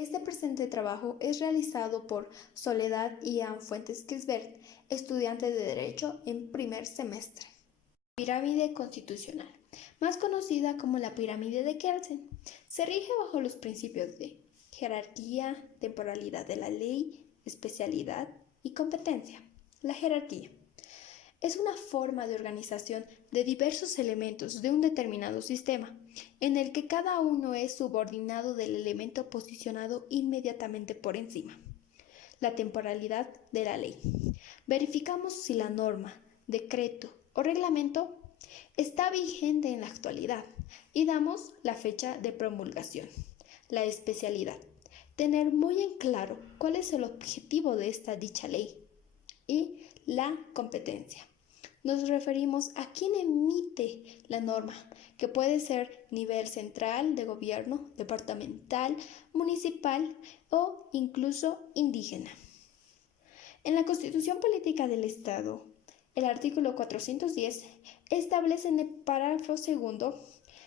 Este presente trabajo es realizado por Soledad Ian Fuentes Quisbert, estudiante de Derecho en primer semestre. Pirámide constitucional, más conocida como la pirámide de Kelsen, se rige bajo los principios de jerarquía, temporalidad de la ley, especialidad y competencia. La jerarquía es una forma de organización de diversos elementos de un determinado sistema, en el que cada uno es subordinado del elemento posicionado inmediatamente por encima. La temporalidad de la ley. Verificamos si la norma, decreto o reglamento está vigente en la actualidad y damos la fecha de promulgación. La especialidad. Tener muy en claro cuál es el objetivo de esta dicha ley. Y la competencia. Nos referimos a quién emite la norma, que puede ser nivel central de gobierno, departamental, municipal o incluso indígena. En la Constitución Política del Estado, el artículo 410 establece en el párrafo segundo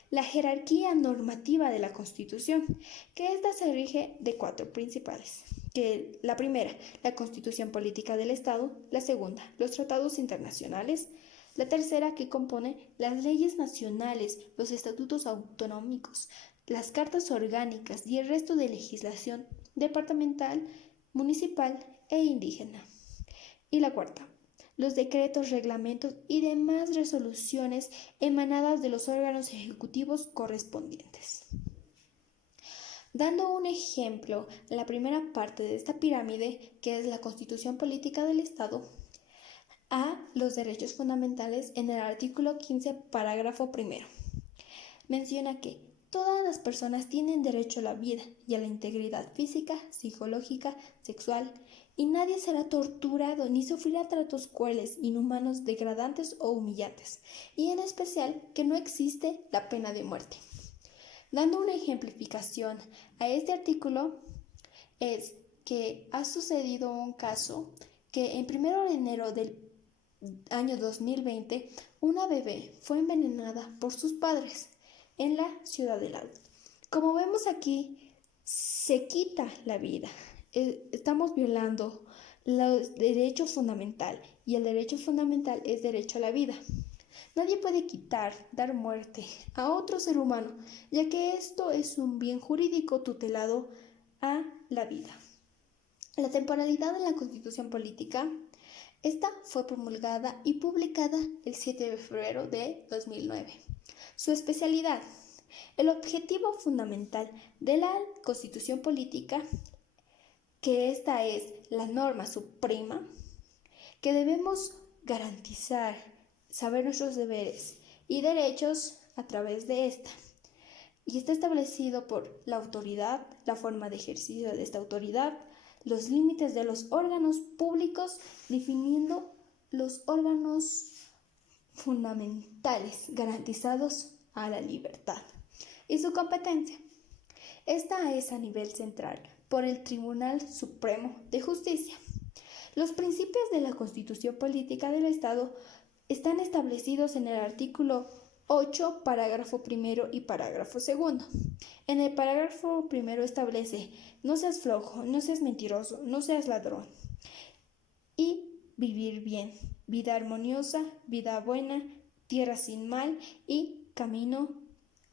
la jerarquía normativa de la Constitución, que ésta se rige de 4 principales. Que la primera, la Constitución Política del Estado; la segunda, los tratados internacionales; la tercera, que compone las leyes nacionales, los estatutos autonómicos, las cartas orgánicas y el resto de legislación departamental, municipal e indígena; y la cuarta, los decretos, reglamentos y demás resoluciones emanadas de los órganos ejecutivos correspondientes. Dando un ejemplo, la primera parte de esta pirámide, que es la Constitución Política del Estado, a los derechos fundamentales en el artículo 15, parágrafo primero. Menciona que todas las personas tienen derecho a la vida y a la integridad física, psicológica, sexual, y nadie será torturado ni sufrirá tratos crueles, inhumanos, degradantes o humillantes, y en especial que no existe la pena de muerte. Dando una ejemplificación a este artículo, es que ha sucedido un caso que en 1 de enero del año 2020, una bebé fue envenenada por sus padres en la ciudad de Lal. Como vemos aquí, se quita la vida. Estamos violando el derecho fundamental, y el derecho fundamental es derecho a la vida. Nadie puede quitar, dar muerte a otro ser humano, ya que esto es un bien jurídico tutelado a la vida. La temporalidad de la Constitución Política, esta fue promulgada y publicada el 7 de febrero de 2009. Su especialidad. El objetivo fundamental de la Constitución Política, que esta es la norma suprema, que debemos garantizar, saber nuestros deberes y derechos a través de esta. Y está establecido por la autoridad, la forma de ejercicio de esta autoridad, los límites de los órganos públicos, definiendo los órganos fundamentales garantizados a la libertad. Y su competencia. Esta es a nivel central por el Tribunal Supremo de Justicia. Los principios de la Constitución Política del Estado están establecidos en el artículo 8, parágrafo primero y parágrafo segundo. En el parágrafo primero establece: no seas flojo, no seas mentiroso, no seas ladrón. Y vivir bien, vida armoniosa, vida buena, tierra sin mal y camino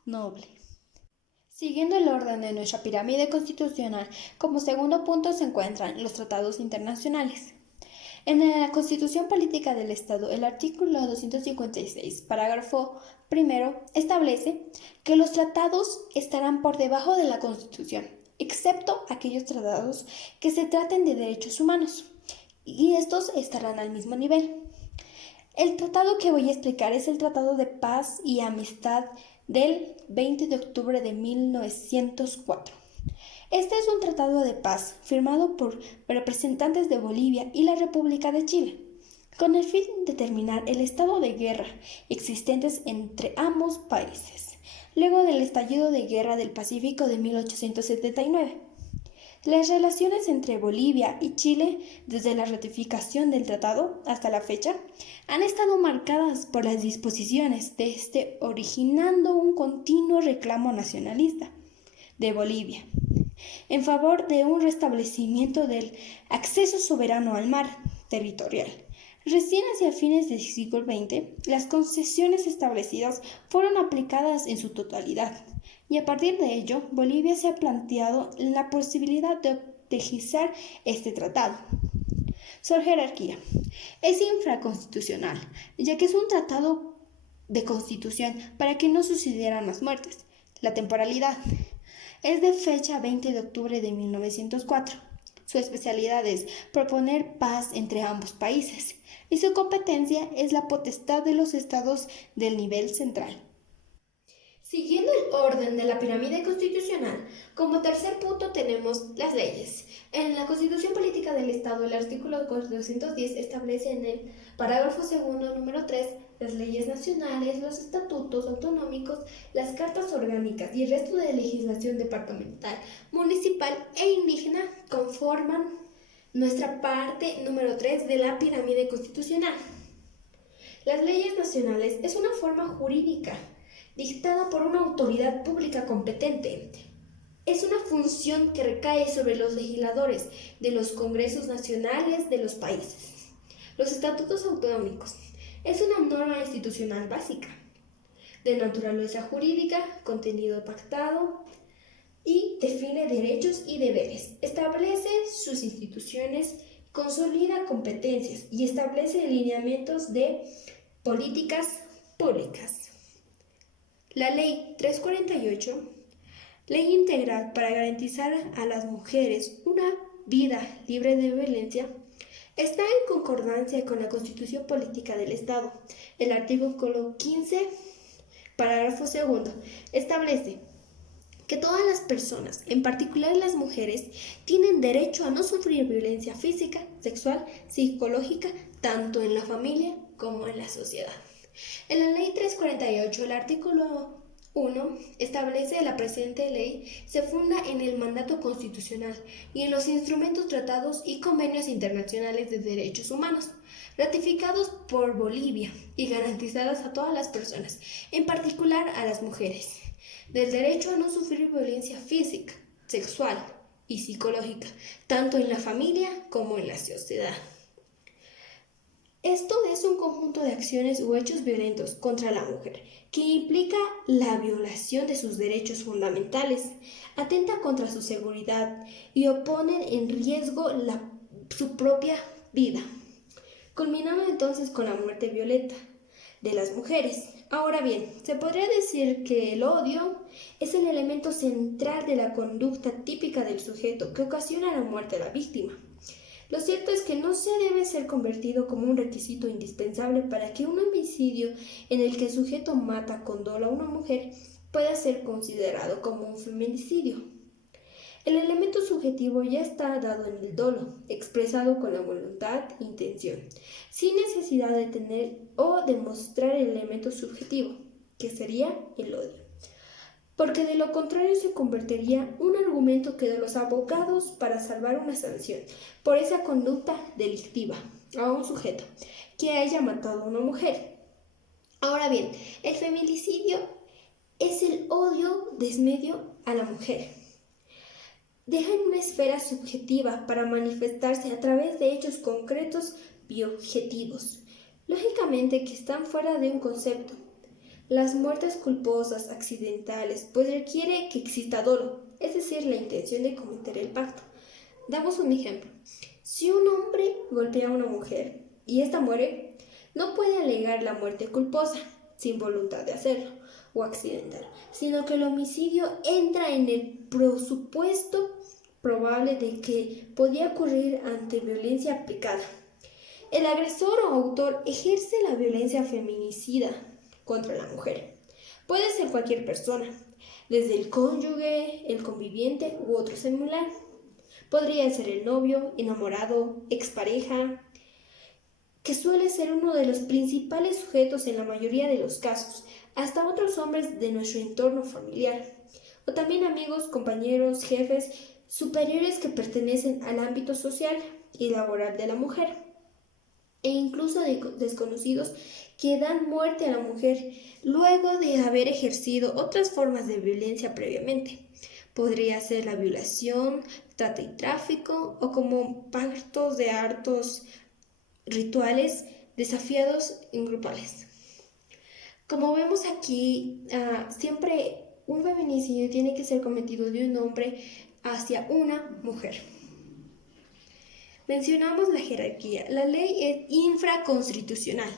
noble. Siguiendo el orden de nuestra pirámide constitucional, como segundo punto se encuentran los tratados internacionales. En la Constitución Política del Estado, el artículo 256, parágrafo primero, establece que los tratados estarán por debajo de la Constitución, excepto aquellos tratados que se traten de derechos humanos, y estos estarán al mismo nivel. El tratado que voy a explicar es el Tratado de Paz y Amistad del 20 de octubre de 1904. Este es un tratado de paz firmado por representantes de Bolivia y la República de Chile, con el fin de terminar el estado de guerra existentes entre ambos países, luego del estallido de guerra del Pacífico de 1879. Las relaciones entre Bolivia y Chile, desde la ratificación del tratado hasta la fecha, han estado marcadas por las disposiciones de este, originando un continuo reclamo nacionalista de Bolivia, en favor de un restablecimiento del acceso soberano al mar territorial. Recién hacia fines del siglo XX, las concesiones establecidas fueron aplicadas en su totalidad, y a partir de ello, Bolivia se ha planteado la posibilidad de legislar este tratado. Su jerarquía es infraconstitucional, ya que es un tratado de constitución para que no sucedieran más muertes. La temporalidad es de fecha 20 de octubre de 1904. Su especialidad es proponer paz entre ambos países y su competencia es la potestad de los estados del nivel central. Siguiendo el orden de la pirámide constitucional, como tercer punto tenemos las leyes. En la Constitución Política del Estado, el artículo 210 establece en el parágrafo segundo, número 3, las leyes nacionales, los estatutos autonómicos, las cartas orgánicas y el resto de legislación departamental, municipal e indígena conforman nuestra parte número 3 de la pirámide constitucional. Las leyes nacionales es una forma jurídica dictada por una autoridad pública competente. Es una función que recae sobre los legisladores de los congresos nacionales de los países. Los estatutos autonómicos es una norma institucional básica, de naturaleza jurídica, contenido pactado y define derechos y deberes. Establece sus instituciones, consolida competencias y establece lineamientos de políticas públicas. La Ley 348, Ley Integral para garantizar a las mujeres una vida libre de violencia, está en concordancia con la Constitución Política del Estado. El artículo 15, parágrafo segundo, establece que todas las personas, en particular las mujeres, tienen derecho a no sufrir violencia física, sexual, psicológica, tanto en la familia como en la sociedad. En la Ley 348, el artículo 1 establece la presente ley se funda en el mandato constitucional y en los instrumentos, tratados y convenios internacionales de derechos humanos, ratificados por Bolivia y garantizadas a todas las personas, en particular a las mujeres, del derecho a no sufrir violencia física, sexual y psicológica, tanto en la familia como en la sociedad. Esto es un conjunto de acciones o hechos violentos contra la mujer que implica la violación de sus derechos fundamentales, atenta contra su seguridad y oponen en riesgo su propia vida, culminando entonces con la muerte violenta de las mujeres. Ahora bien, se podría decir que el odio es el elemento central de la conducta típica del sujeto que ocasiona la muerte de la víctima. Lo cierto es que no se debe ser convertido como un requisito indispensable para que un homicidio en el que el sujeto mata con dolo a una mujer pueda ser considerado como un feminicidio. El elemento subjetivo ya está dado en el dolo, expresado con la voluntad e intención, sin necesidad de tener o demostrar el elemento subjetivo, que sería el odio. Porque de lo contrario se convertiría un argumento que de los abogados para salvar una sanción por esa conducta delictiva a un sujeto que haya matado a una mujer. Ahora bien, el feminicidio es el odio desmedio a la mujer. Deja en una esfera subjetiva para manifestarse a través de hechos concretos y objetivos, lógicamente que están fuera de un concepto. Las muertes culposas, accidentales, pues requiere que exista dolo, es decir, la intención de cometer el pacto. Damos un ejemplo. Si un hombre golpea a una mujer y ésta muere, no puede alegar la muerte culposa, sin voluntad de hacerlo, o accidental, sino que el homicidio entra en el presupuesto probable de que podía ocurrir ante violencia aplicada. El agresor o autor ejerce la violencia feminicida contra la mujer. Puede ser cualquier persona, desde el cónyuge, el conviviente u otro similar. Podría ser el novio, enamorado, expareja, que suele ser uno de los principales sujetos en la mayoría de los casos, hasta otros hombres de nuestro entorno familiar, o también amigos, compañeros, jefes, superiores que pertenecen al ámbito social y laboral de la mujer, e incluso desconocidos que dan muerte a la mujer luego de haber ejercido otras formas de violencia previamente. Podría ser la violación, trata y tráfico, o como pactos de hartos rituales desafiados en grupales. Como vemos aquí, siempre un feminicidio tiene que ser cometido de un hombre hacia una mujer. Mencionamos la jerarquía. La ley es infraconstitucional.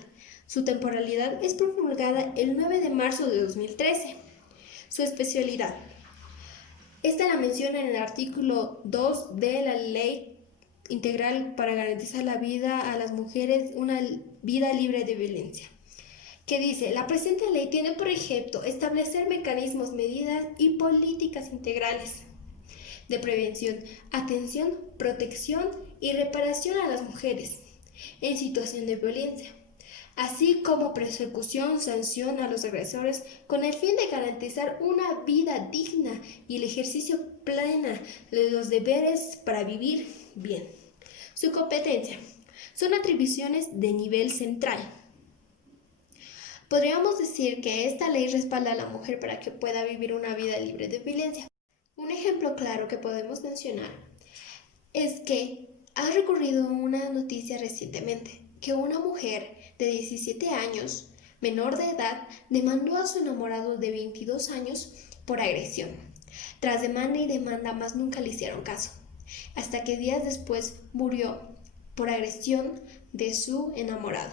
Su temporalidad es promulgada el 9 de marzo de 2013. Su especialidad. Esta la menciona en el artículo 2 de la Ley Integral para garantizar la vida a las mujeres, una vida libre de violencia, que dice: la presente ley tiene por objeto establecer mecanismos, medidas y políticas integrales de prevención, atención, protección y reparación a las mujeres en situación de violencia, así como persecución, sanción a los agresores, con el fin de garantizar una vida digna y el ejercicio pleno de los deberes para vivir bien. Su competencia son atribuciones de nivel central. Podríamos decir que esta ley respalda a la mujer para que pueda vivir una vida libre de violencia. Un ejemplo claro que podemos mencionar es que ha recurrido una noticia recientemente que una mujer de 17 años, menor de edad, demandó a su enamorado de 22 años por agresión. Tras demanda y demanda, más nunca le hicieron caso, hasta que días después murió por agresión de su enamorado.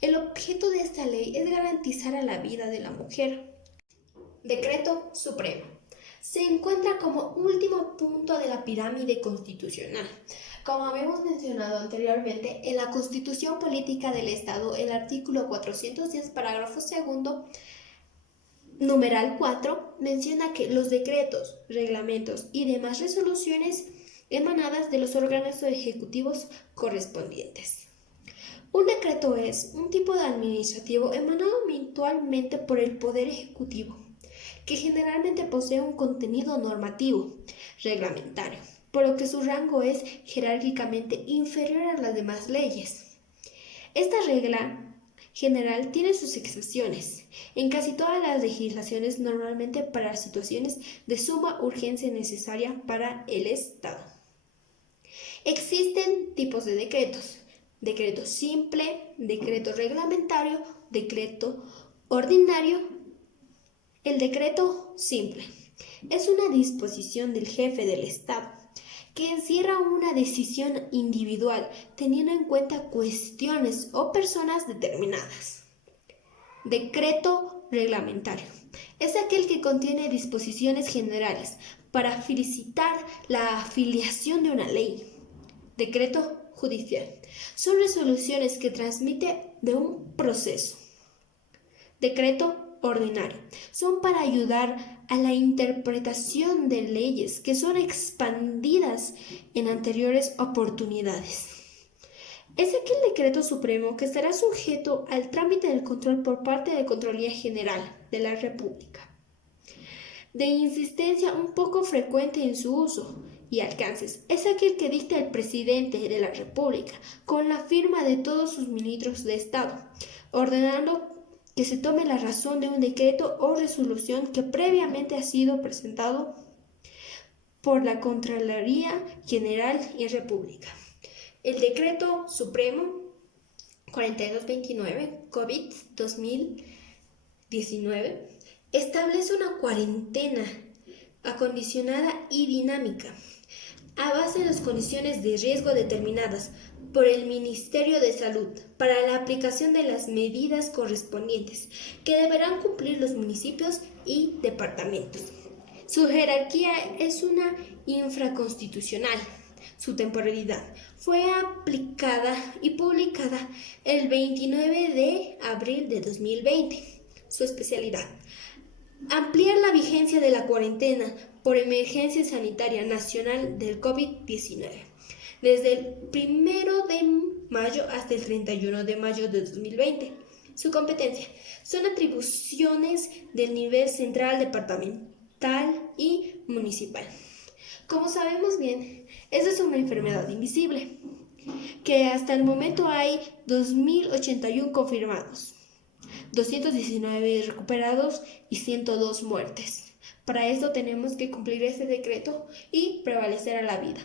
El objeto de esta ley es garantizar a la vida de la mujer. Decreto Supremo. Se encuentra como último punto de la pirámide constitucional. Como habíamos mencionado anteriormente, en la Constitución Política del Estado, el artículo 410, parágrafo segundo, numeral 4, menciona que los decretos, reglamentos y demás resoluciones emanadas de los órganos ejecutivos correspondientes. Un decreto es un tipo de administrativo emanado habitualmente por el Poder Ejecutivo, que generalmente posee un contenido normativo, reglamentario, por lo que su rango es jerárquicamente inferior a las demás leyes. Esta regla general tiene sus excepciones en casi todas las legislaciones, normalmente para situaciones de suma urgencia necesaria para el Estado. Existen tipos de decretos: decreto simple, decreto reglamentario, decreto ordinario. El decreto simple es una disposición del jefe del Estado que encierra una decisión individual teniendo en cuenta cuestiones o personas determinadas. Decreto reglamentario es aquel que contiene disposiciones generales para felicitar la afiliación de una ley. Decreto judicial son resoluciones que transmite de un proceso. Decreto ordinario son para ayudar a la interpretación de leyes que son expandidas en anteriores oportunidades. Es aquel decreto supremo que estará sujeto al trámite del control por parte de Contraloría General de la República, de insistencia un poco frecuente en su uso y alcances. Es aquel que dicta el presidente de la República con la firma de todos sus ministros de Estado, ordenando que se tome la razón de un decreto o resolución que previamente ha sido presentado por la Contraloría General y República. El Decreto Supremo 4229 COVID-2019 establece una cuarentena acondicionada y dinámica a base de las condiciones de riesgo determinadas por el Ministerio de Salud para la aplicación de las medidas correspondientes que deberán cumplir los municipios y departamentos. Su jerarquía es una infraconstitucional. Su temporalidad fue aplicada y publicada el 29 de abril de 2020. Su especialidad: ampliar la vigencia de la cuarentena por emergencia sanitaria nacional del COVID-19 desde el 1 de mayo hasta el 31 de mayo de 2020. Su competencia son atribuciones del nivel central, departamental y municipal. Como sabemos bien, esta es una enfermedad invisible, que hasta el momento hay 2.081 confirmados, 219 recuperados y 102 muertes. Para esto tenemos que cumplir este decreto y prevalecer a la vida.